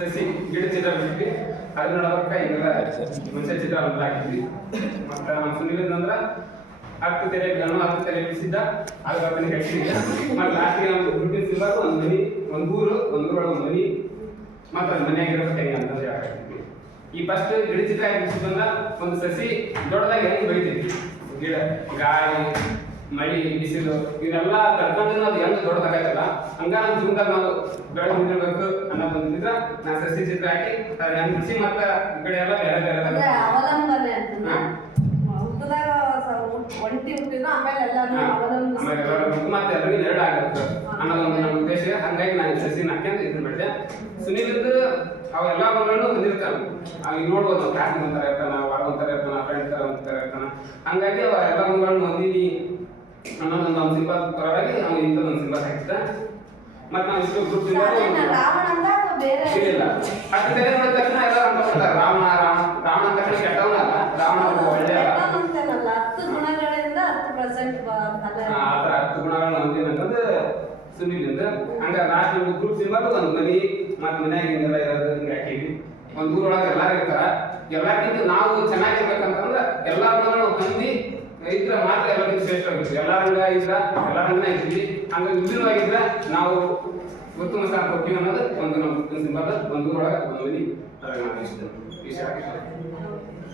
ಸಸಿ ಗಿಡ ಚಿತ್ರ ಬಿಟ್ಟಿದ್ವಿ ಅದ್ರ ನೋಡೋದಕ್ಕ ಹಿಂಗೆಲ್ಲ ಮನುಷ್ಯ ಚಿತ್ರ ಅಂತ ಹಾಕಿದ್ವಿ. ಮತ್ತೆ ನಮ್ಮ ಸುನಿಲ್ ಅಂದ್ರೆ 10 ತಲೆಗಳನ್ನು 10 ತಲೆ ಬಿಡಿಸಿದ್ದ ಅದ್ರ ಅದನ್ನ ಹೇಳ್ತಿದ್ದ. ಮತ್ತೆ ಲಾಸ್ಟಿಗೆ ನಮ್ದು ದುಡ್ಡಿನ ಸಿಂಬಲ್ ಒಂದು ಮನಿ, ಒಂದು ಊರು, ಒಂದು ಮನಿ, ಮತ್ತೆ ಅದು ಮನೆಯಾಗಿರೋ ಹೆಂಗೆ ಅಂತ ಹಾಕಿದ್ವಿ. ಈ ಫಸ್ಟ್ ಗಿಡ ಚಿತ್ರ ಬಿಡಿಸಿದ್ರಿಂದ ಒಂದು ಸಸಿ ದೊಡ್ಡದಾಗಿ ಹೆಂಗೆ ಬೆಳಿತೈತಿ, ಗಿಡ ಗಾಳಿ ಮಳಿ ಬಿಸಿಲು ಇವನ್ನೆಲ್ಲ ತಡ್ಕೊಂಡು ಅದು ಹೆಂಗೆ ದೊಡ್ಡದಾಗತ್ತಲ್ಲ ಹಂಗ ನಮ್ಮ ಜೀವನದಾಗ ನಾವು ಬೆಳೆ ಮುಂದಿರ್ಬೇಕು ಅನ್ನೋ ಬಂದಿದ್ರ ನಾ ಸಸಿ ಚಿತ್ರ ಹಾಕಿ ಅದ್ರ ಹೆಂಗ್ ಬಿಡಿಸಿ ಮತ್ತೆ ಈ ಕಡೆ ಎಲ್ಲ ಬೇರೆ ಬೇರೆ ಅವಲಂಬನೆ ಹುಟ್ಟದಾಗ ಒಂಟಿ ಹುಟ್ಟಿದ ಆಮೇಲೆ ಎಲ್ಲರೂ ಮತ್ತೆ ಎಲ್ಲರಿಗೂ ಎರಡು ಆಗುತ್ತೆ ಅನ್ನೋದೊಂದು ನಮ್ಮ ಉದ್ದೇಶ. ಹಂಗಾಗಿ ನಾನು ಸಸಿನ ಹಾಕ್ಯಂತ ಇದನ್ನ ಮಾಡಿದೆ. ಸುನಿಲಿಂದ ಅವೆಲ್ಲ ಮಗಳನ್ನು ಹೊಂದಿರ್ತಾನೆ. ಈಗ ನೋಡ್ಬೋದು ನಾವು ಕ್ಲಾಸ್ ಒಂಥರ ಇರ್ತಾನ, ವಾರ ಒಂಥರ ಇರ್ತಾನ, ಫ್ರೆಂಡ್ ಒಂಥರ ಇರ್ತಾನ. ಹಂಗಾಗಿ ಅವ ಎಲ್ಲ ಮಗಳನ್ನು ಹೊಂದಿನಿ ಅನ್ನೋದೊಂದು ನಮ್ಮ ಸಿಂಬಲ್ ಪರವಾಗಿ ನಾವು ಇಂಥದ್ದೊಂದು ಸಿಂಬಲ್ ಹಾಕಿದ್ದ. ಮತ್ತೆ ನಾವು ಇಷ್ಟು ಗ್ರೂಪ್ ಇಲ್ಲ ಅಷ್ಟು ತೆರೆ ನೋಡಿದ ತಕ್ಷಣ ಎಲ್ಲ ಅನ್ಕೊಂಡ್ಬಿಡ್ತಾರೆ ರಾವಣ ಅಂತ ತಕ್ಷಣ ಕೆಟ್ಟವನಲ್ಲ, ರಾವಣ ಒಳ್ಳೆಯ ಆ ಥರ 10 ಗುಣಗಳನ್ನ ಹೊಂದಿನಂತಂದು ಸುನಿಲಿಂದ. ಹಂಗ ಲಾಸ್ಟ್ ನಮ್ದು ಗ್ರೂಪ್ ಸಿಂಬಲ್ ಒಂದು ಮನಿ ಮತ್ತೆ ಮನ್ಯಾಗ ಹಿಂಗೆಲ್ಲ ಇರೋದು ಹಿಂಗೆ ಹಾಕಿದ್ವಿ. ಒಂದು ಊರೊಳಗೆ ಎಲ್ಲಾರು ಇರ್ತಾರ, ಎಲ್ಲಕ್ಕಿಂತ ನಾವು ಚೆನ್ನಾಗಿರ್ಬೇಕಂತಂದ್ರೆ ಎಲ್ಲಾ ಗುಣಗಳನ್ನ ಹೊಂದಿ ಇದ್ರ ಮಾತ್ರ ಎಲ್ಲರಿಗೂ ಶ್ರೇಷ್ಠವಾಗಿರ್ತೀವಿ. ಎಲ್ಲರಂಗ ಇದ್ರ ಎಲ್ಲರಂಗನ ಇರ್ತೀವಿ. ಹಂಗ ವಿಭಿನ್ನವಾಗಿದ್ರ ನಾವು ಉತ್ತಮ ಸ್ಥಾನ ಕೊಡ್ತೀವಿ ಅನ್ನೋದು ಒಂದು ನಮ್ಮ ಸಿಂಬಲ್. ಒಂದು ಊರೊಳಗೆ ಒಂದು ಮನಿ ಅದ್ರಾಗ ನಾವು ಇಷ್ಟ